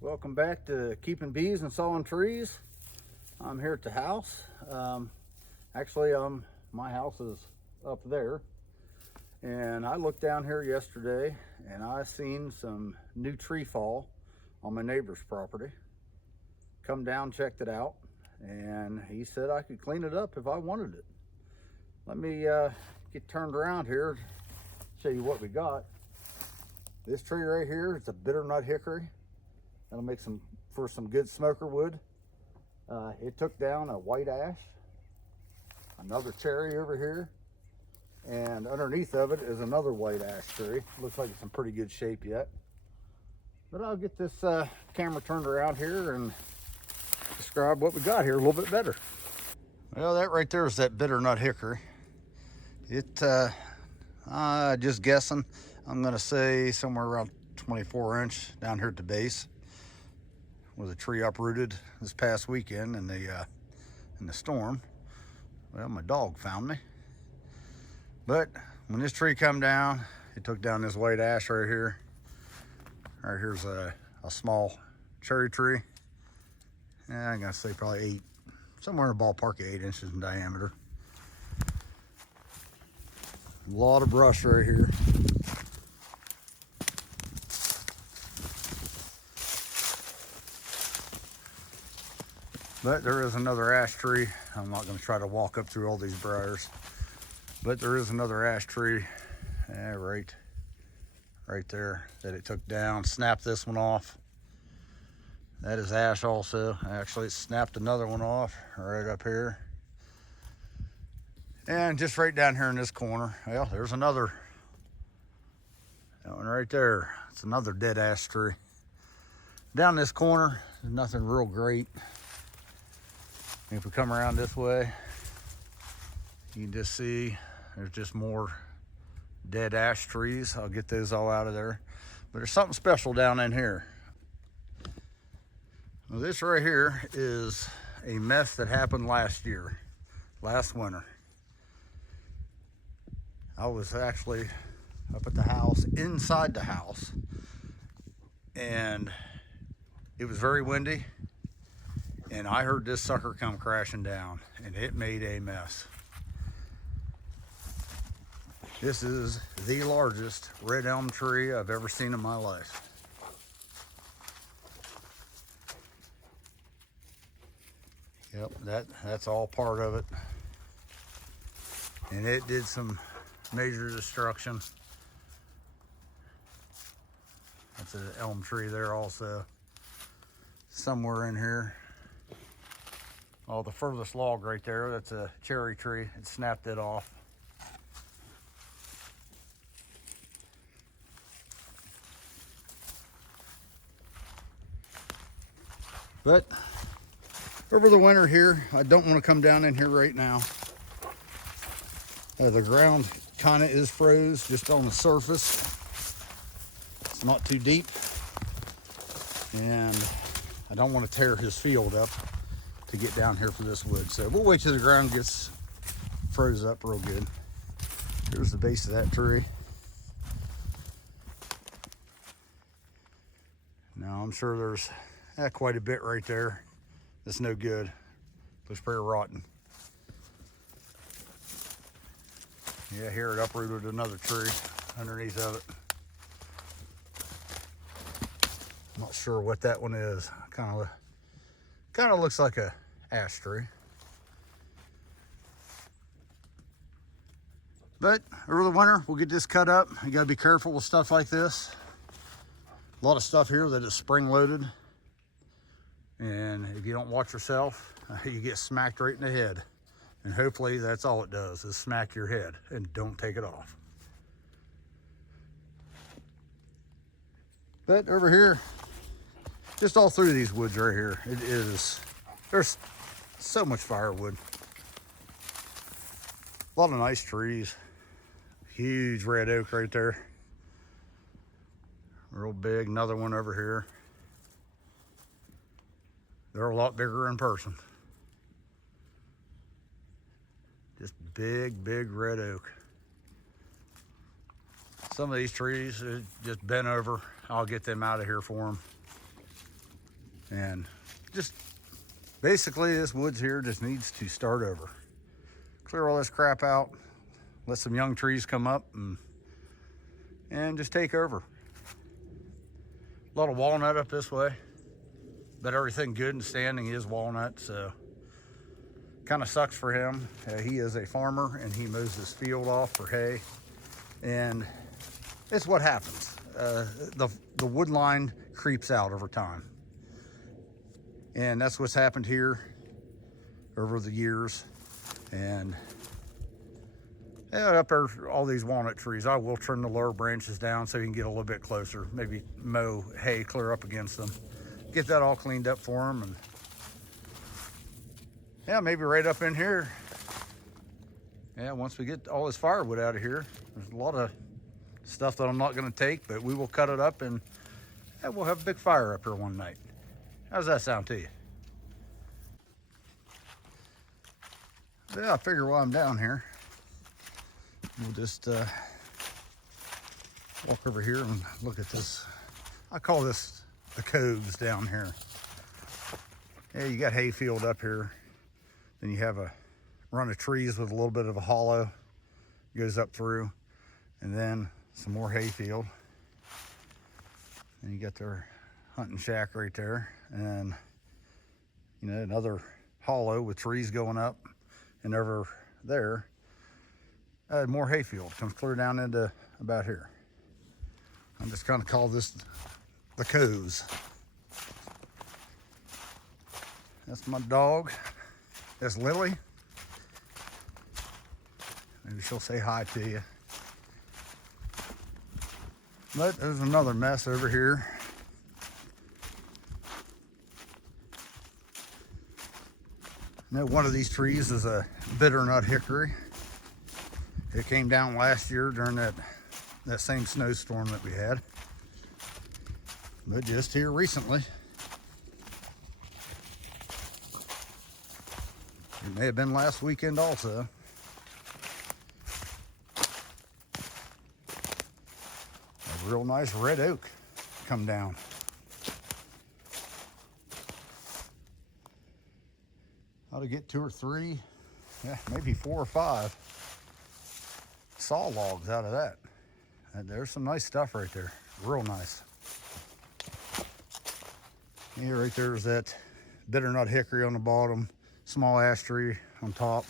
Welcome back to Keeping Bees and Sawing Trees. I'm here at the house. Actually, my house is up there, and I looked down here yesterday and I seen some new tree fall on my neighbor's property. Come down, checked it out, and he said I could clean it up if I wanted it. Let me get turned around here, show you what we got. This tree right here, it's a bitternut hickory. That'll make some good smoker wood. It took down a white ash, another cherry over here, and underneath of it is another white ash tree. Looks like it's in pretty good shape yet. But I'll get this camera turned around here and describe what we got here a little bit better. Well, that right there is that bitternut hickory. It, just guessing, I'm gonna say somewhere around 24-inch down here at the base. Was a tree uprooted this past weekend in the storm. Well, my dog found me. But when this tree come down, it took down this white ash right here. Right here's a small cherry tree. Yeah, I'm gonna say probably somewhere in the ballpark of 8 inches in diameter. A lot of brush right here. But there is another ash tree. I'm not going to try to walk up through all these briars, but there is another ash tree right there that it took down. Snapped this one off. That is ash also. Actually, it snapped another one off right up here. And just right down here in this corner, well, there's another. That one right there. It's another dead ash tree. Down this corner, there's nothing real great. If we come around this way, you can just see there's just more dead ash trees. I'll get those all out of there. But there's something special down in here. Well, this right here is a mess that happened last winter. I was actually up at the house, inside the house, and it was very windy. And I heard this sucker come crashing down, and it made a mess. This is the largest red elm tree I've ever seen in my life. Yep, that's all part of it. And it did some major destruction. That's an elm tree there also. Somewhere in here. Oh, the furthest log right there, that's a cherry tree. It snapped it off. But over the winter here, I don't want to come down in here right now. The ground kind of is froze just on the surface. It's not too deep. And I don't want to tear his field up to get down here for this wood. So we'll wait till the ground gets froze up real good. Here's the base of that tree. Now I'm sure there's quite a bit right there that's no good. Looks pretty rotten. Yeah, here it uprooted another tree underneath of it. I'm not sure what that one is. Kind of looks like a ash tree. But over the winter, we'll get this cut up. You gotta be careful with stuff like this. A lot of stuff here that is spring loaded. And if you don't watch yourself, you get smacked right in the head. And hopefully that's all it does, is smack your head, and don't take it off. But over here, just all through these woods right here, there's so much firewood. A lot of nice trees. Huge red oak right there. Real big, another one over here. They're a lot bigger in person. Just big, big red oak. Some of these trees are just bent over. I'll get them out of here for them. And just basically this woods here just needs to start over. Clear all this crap out, let some young trees come up and just take over. A lot of walnut up this way, but everything good and standing is walnut, so kind of sucks for him. He is a farmer and he mows his field off for hay, and it's what happens. The wood line creeps out over time, and that's what's happened here over the years. And up there, all these walnut trees, I will trim the lower branches down so you can get a little bit closer, maybe mow hay clear up against them, get that all cleaned up for them. And yeah, maybe right up in here, yeah, once we get all this firewood out of here, there's a lot of stuff that I'm not going to take, but we will cut it up, and yeah, we'll have a big fire up here one night. How's that sound to you? Yeah, I figure while I'm down here, we'll just walk over here and look at this. I call this the coves down here. Yeah, you got hayfield up here. Then you have a run of trees with a little bit of a hollow, goes up through, and then some more hayfield. And you got their hunting shack right there, and you know, another hollow with trees going up, and over there, more hayfield comes clear down into about here. I'm just kind of call this the coves. That's my dog. That's Lily. Maybe she'll say hi to you. But there's another mess over here. Now, one of these trees is a bitternut hickory. It came down last year during that same snowstorm that we had. But just here recently, it may have been last weekend also. A real nice red oak come down. Ought to get 2 or 3, yeah, maybe 4 or 5 saw logs out of that. And there's some nice stuff right there, real nice. Here, right there is that bitternut hickory on the bottom, small ash tree on top.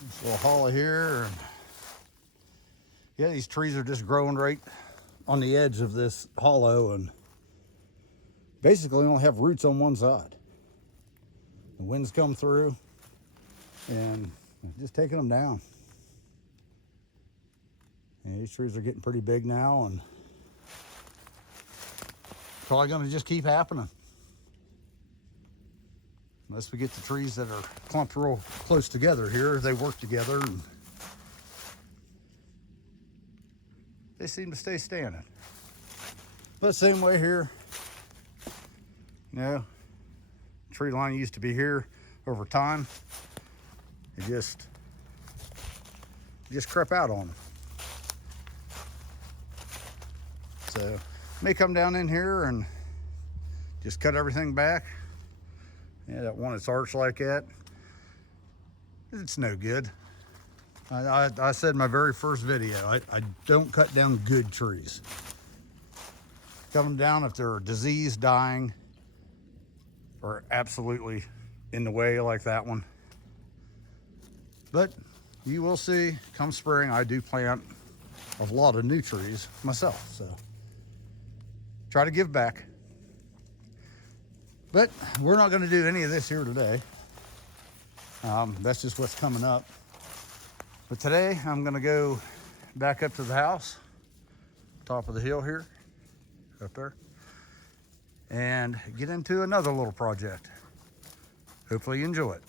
This little hollow here. Yeah, these trees are just growing right on the edge of this hollow, and basically only have roots on one side. The winds come through and just taking them down. And these trees are getting pretty big now, and probably going to just keep happening unless we get the trees that are clumped real close together here. They work together and they seem to stay standing. But same way here, you know, tree line used to be here. Over time, it just crept out on them. So may come down in here and just cut everything back. Yeah, that one that's arched like that, it's no good. I said in my very first video, I don't cut down good trees. Cut them down if they're diseased, dying, or absolutely in the way like that one. But you will see, come spring, I do plant a lot of new trees myself, so try to give back. But we're not going to do any of this here today. That's just what's coming up. But today I'm going to go back up to the house, top of the hill here, up there, and get into another little project. Hopefully you enjoy it.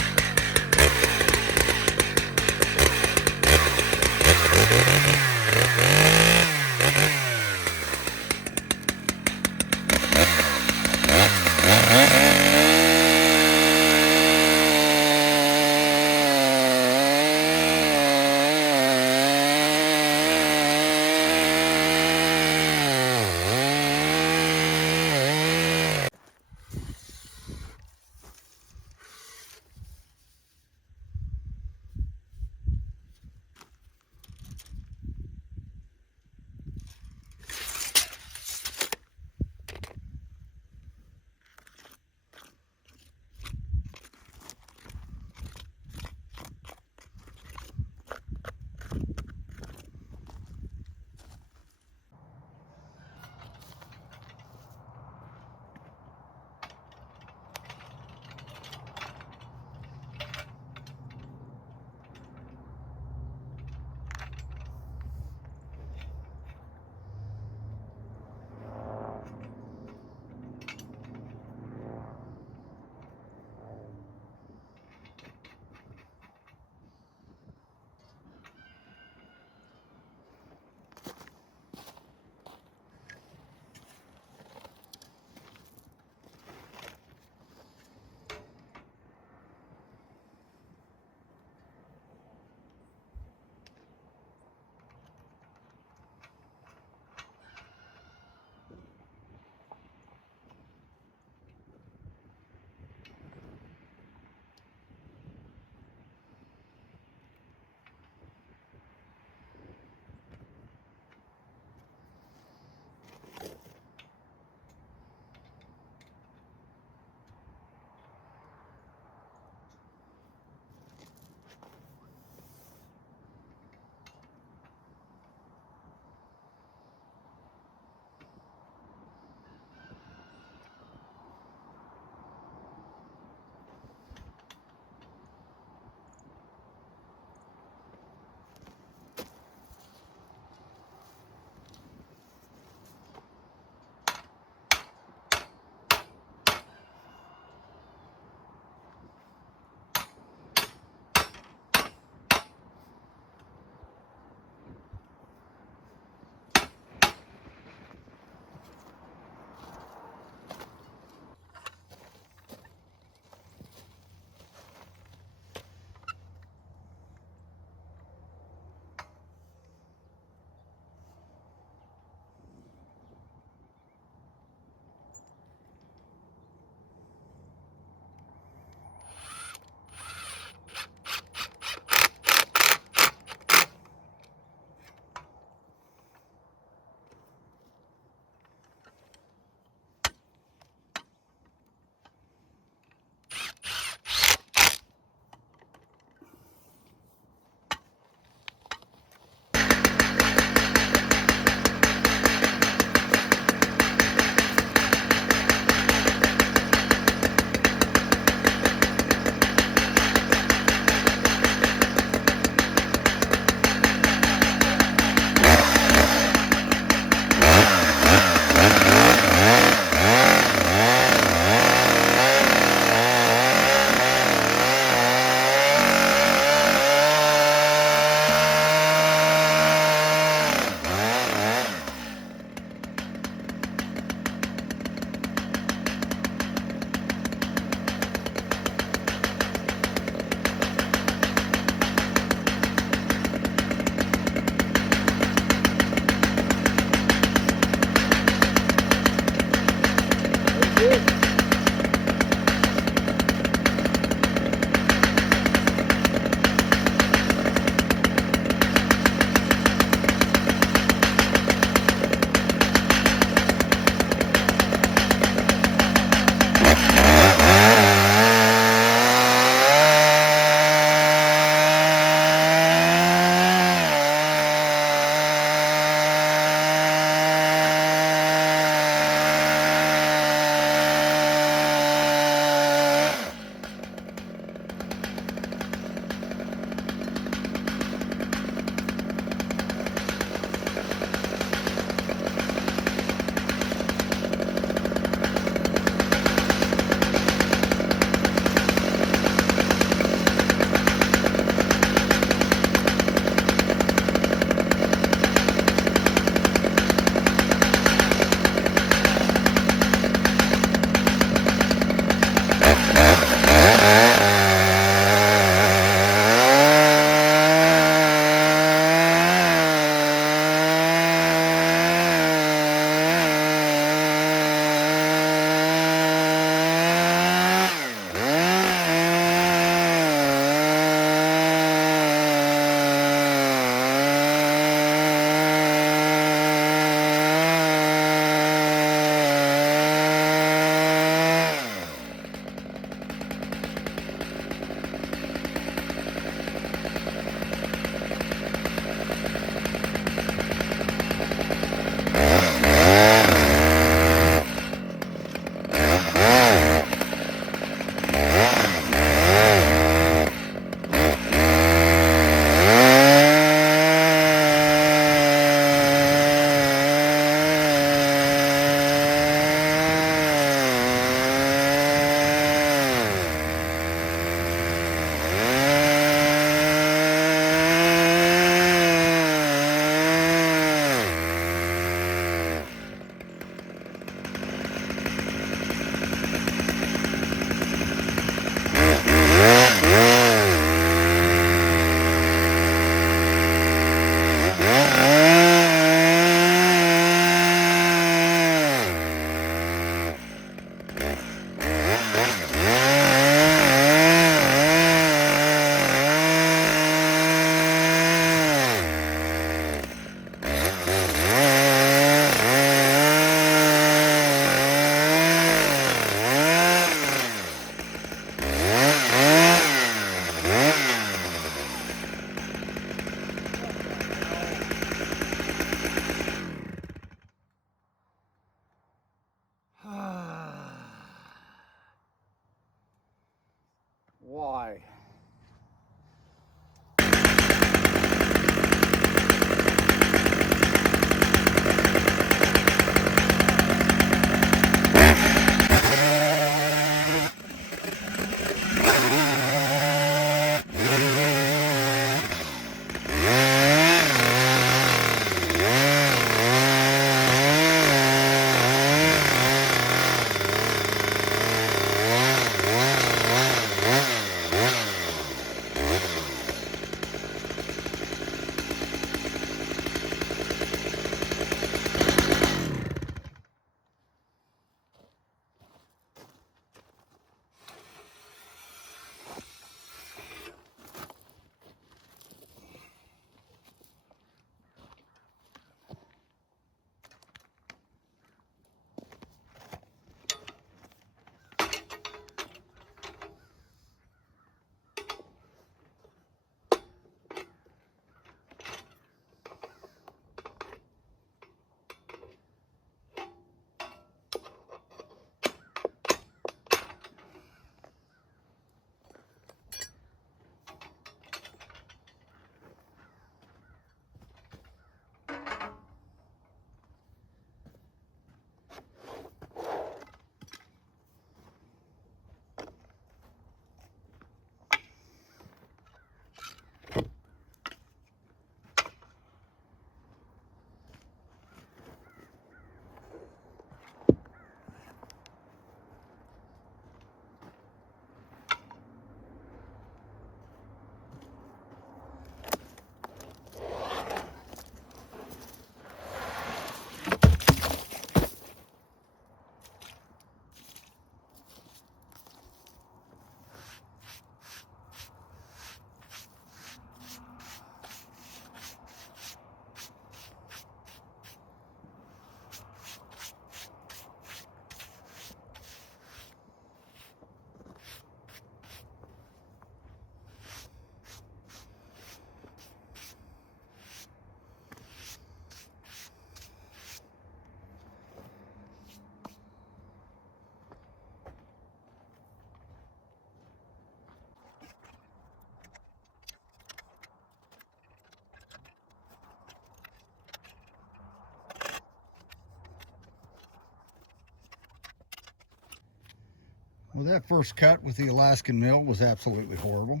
Well, that first cut with the Alaskan mill was absolutely horrible.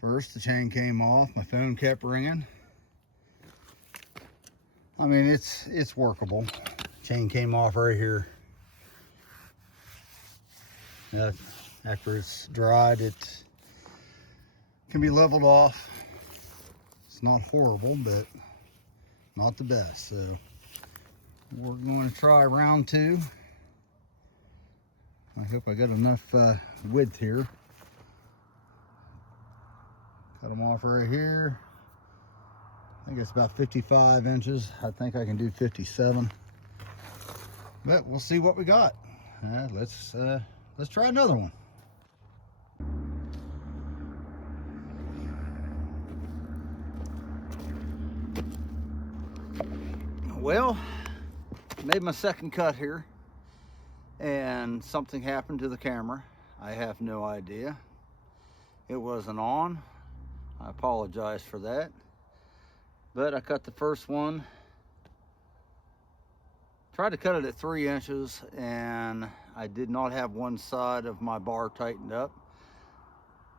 First, the chain came off, my phone kept ringing. I mean, it's workable. Chain came off right here. After it's dried, it can be leveled off. It's not horrible, but not the best. So we're going to try round 2. I hope I got enough width here. Cut them off right here. I think it's about 55 inches. I think I can do 57. But we'll see what we got. Let's try another one. Well, made my second cut here, and something happened to the camera. I have no idea. It wasn't on. I apologize for that. But I cut the first one. Tried to cut it at 3 inches, and I did not have one side of my bar tightened up.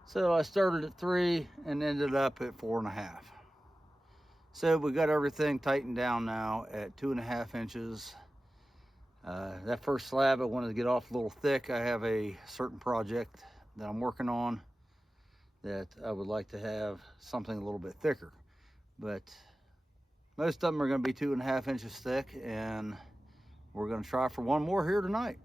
So I started at 3 and ended up at 4.5. So we got everything tightened down now at 2.5 inches. That first slab I wanted to get off a little thick. I have a certain project that I'm working on that I would like to have something a little bit thicker. But most of them are going to be 2.5 inches thick, and we're going to try for one more here tonight.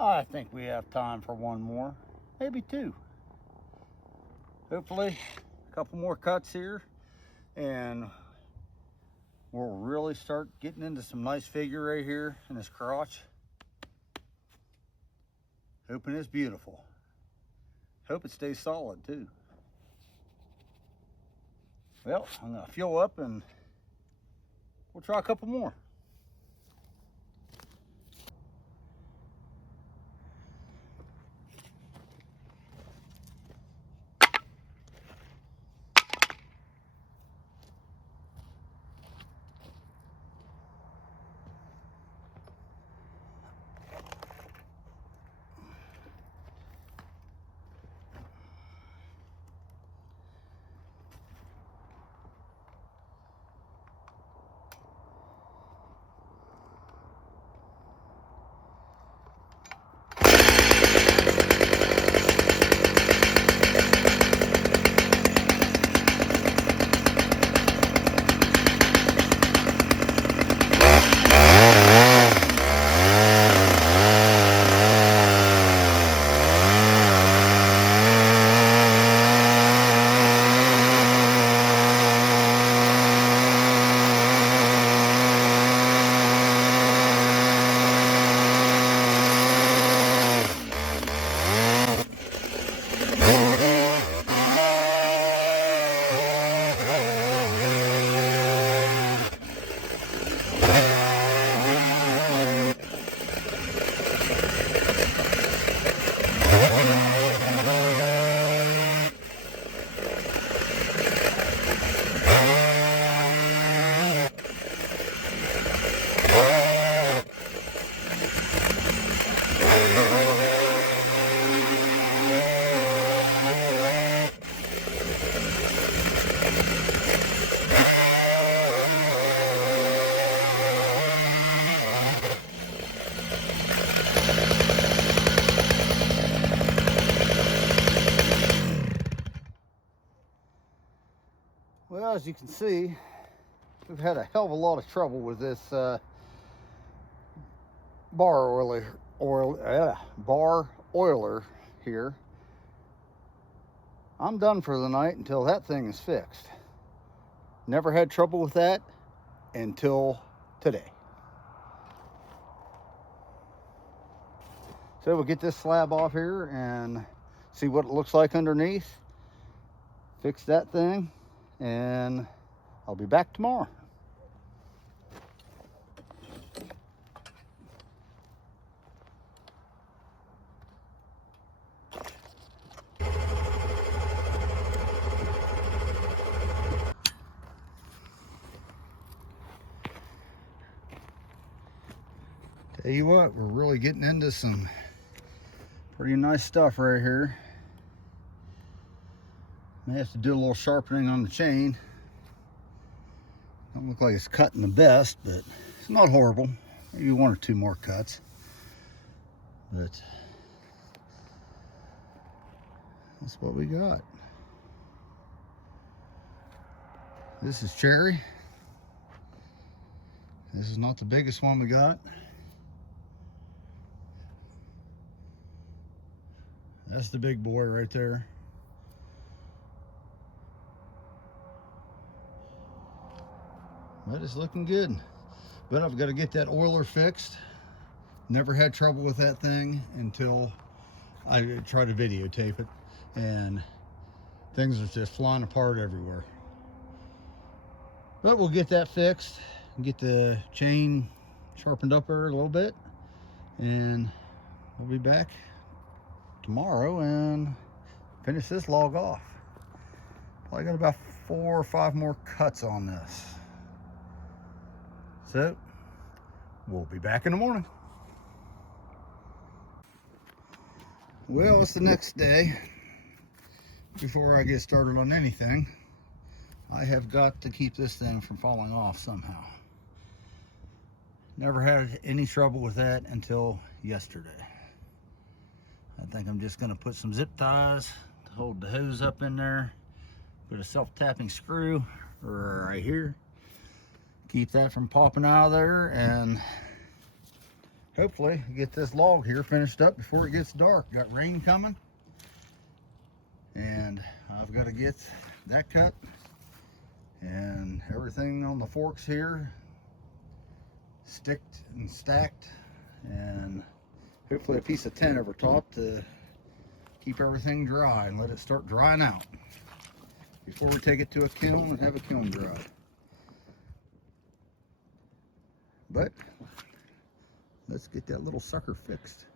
I think we have time for one more, maybe two. Hopefully a couple more cuts here and we'll really start getting into some nice figure right here in this crotch. Hoping it's beautiful. Hope it stays solid too. Well, I'm gonna fuel up and we'll try a couple more. Well, as you can see, we've had a hell of a lot of trouble with this bar oiler here. I'm done for the night until that thing is fixed. Never had trouble with that until today. So we'll get this slab off here and see what it looks like underneath. Fix that thing and I'll be back tomorrow. Tell you what, we're really getting into some pretty nice stuff right here. May have to do a little sharpening on the chain. Don't look like it's cutting the best, but it's not horrible. Maybe one or two more cuts. But that's what we got. This is cherry. This is not the biggest one we got. That's the big boy right there. But it's looking good. But I've got to get that oiler fixed. Never had trouble with that thing until I tried to videotape it. And things are just flying apart everywhere. But we'll get that fixed. Get the chain sharpened up there a little bit. And we'll be back tomorrow and finish this log off. Probably got about 4 or 5 more cuts on this. So we'll be back in the morning. Well, it's the next day. Before I get started on anything, I have got to keep this thing from falling off somehow. Never had any trouble with that until yesterday. I think I'm just going to put some zip ties to hold the hose up in there. Put a self-tapping screw right here. Keep that from popping out of there, and hopefully get this log here finished up before it gets dark. Got rain coming, and I've got to get that cut and everything on the forks here sticked and stacked, and hopefully a piece of tent over top to keep everything dry and let it start drying out before we take it to a kiln and have a kiln dry. But let's get that little sucker fixed.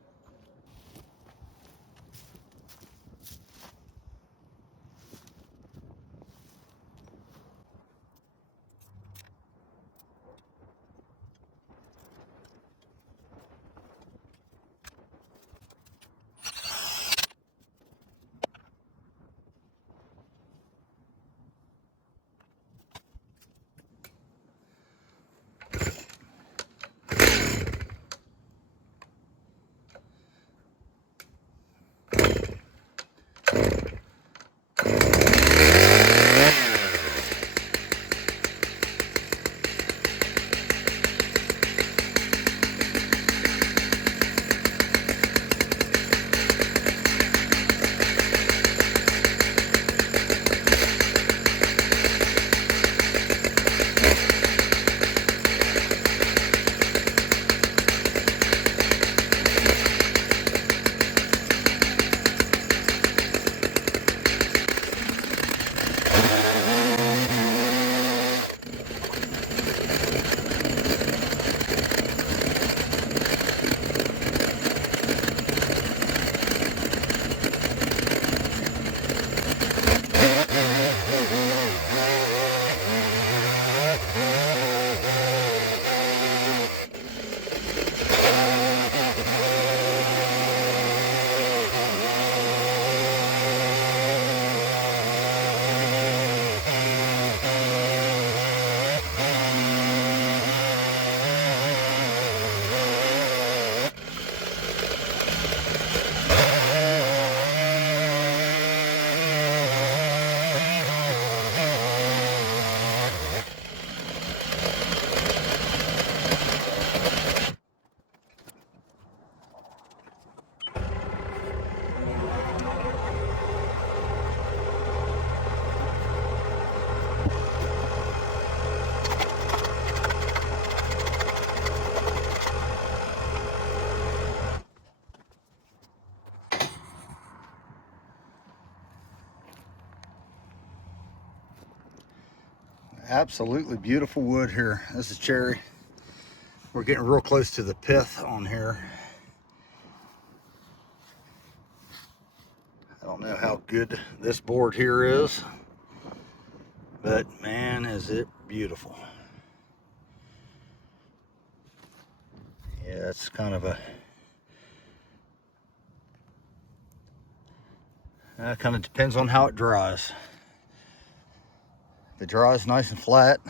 Absolutely beautiful wood here. This is cherry. We're getting real close to the pith on here. I don't know how good this board here is, but man, is it beautiful. Yeah, it's kind of a kind of depends on how it dries. If it dries nice and flat,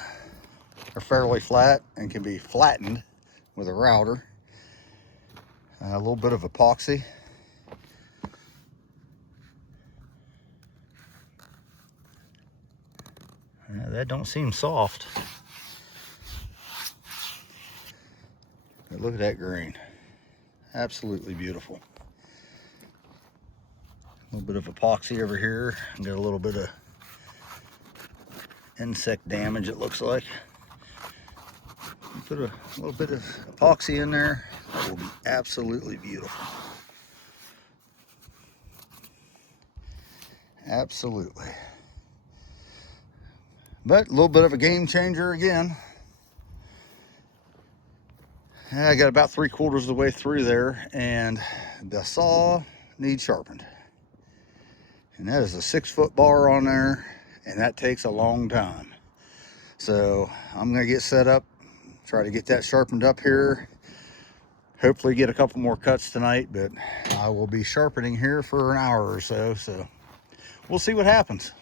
or fairly flat, and can be flattened with a router, a little bit of epoxy, that don't seem soft. But look at that green. Absolutely beautiful. A little bit of epoxy over here. Got a little bit of insect damage, it looks like. Put a little bit of epoxy in there. That will be absolutely beautiful. Absolutely. But a little bit of a game changer again. I got about 3/4 of the way through there, and the saw needs sharpened. And that is a 6-foot bar on there, and that takes a long time. So I'm gonna get set up, try to get that sharpened up here. Hopefully get a couple more cuts tonight, but I will be sharpening here for an hour or so. So we'll see what happens.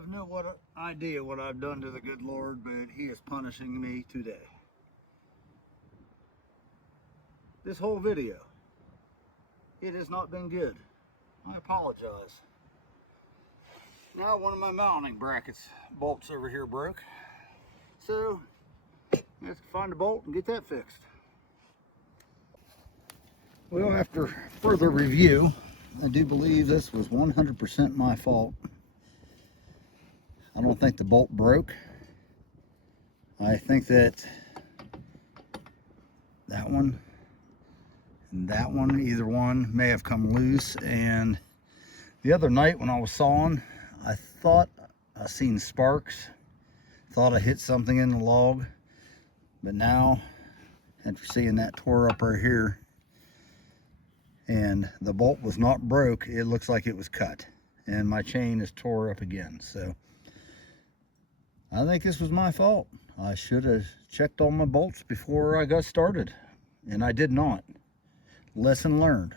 have no idea what I've done to the good Lord, but he is punishing me today. This whole video, it has not been good. I apologize. Now one of my mounting brackets bolts over here broke. So I have to find a bolt and get that fixed. Well, after further review, I do believe this was 100% my fault. I don't think the bolt broke. I think that one and that one, either one, may have come loose. And the other night when I was sawing, I thought I seen sparks. Thought I hit something in the log. But now, after seeing that tore up right here, and the bolt was not broke, it looks like it was cut. And my chain is tore up again. So I think this was my fault. I should have checked all my bolts before I got started, and I did not. Lesson learned.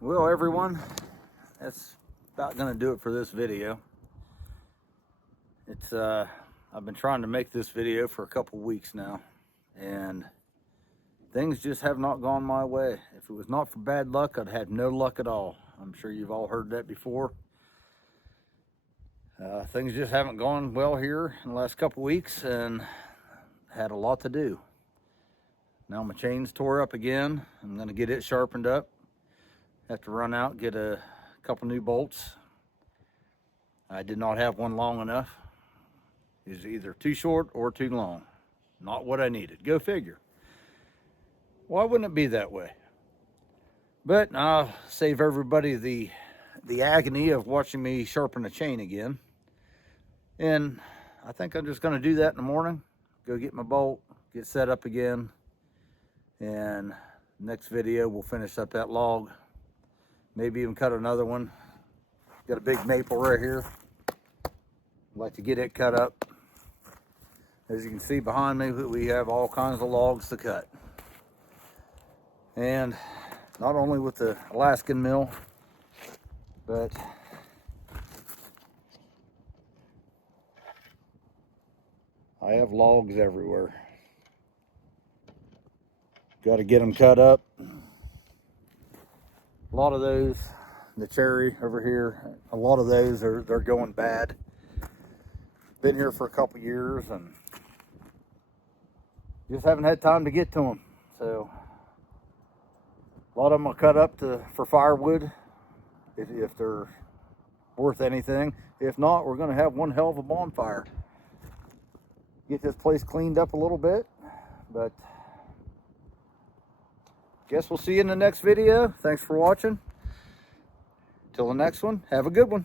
Well, everyone, that's about gonna do it for this video. It's I've been trying to make this video for a couple weeks now, and things just have not gone my way. If it was not for bad luck, I'd have no luck at all. I'm sure you've all heard that before. Things just haven't gone well here in the last couple weeks, and had a lot to do. Now my chain's tore up again. I'm going to get it sharpened up. Have to run out, get a couple new bolts. I did not have one long enough. It was either too short or too long. Not what I needed. Go figure. Why wouldn't it be that way? But I'll save everybody the agony of watching me sharpen a chain again. And I think I'm just going to do that in the morning. Go get my bolt, get set up again. And next video we'll finish up that log. Maybe even cut another one. Got a big maple right here. I'd like to get it cut up. As you can see behind me, we have all kinds of logs to cut. And not only with the Alaskan mill, but I have logs everywhere. Got to get them cut up. A lot of those, the cherry over here, a lot of those they're going bad. Been here for a couple years and just haven't had time to get to them. So a lot of them will cut up for firewood if they're worth anything. If not, we're going to have one hell of a bonfire. Get this place cleaned up a little bit, but guess we'll see you in the next video. Thanks for watching. Till the next one, have a good one.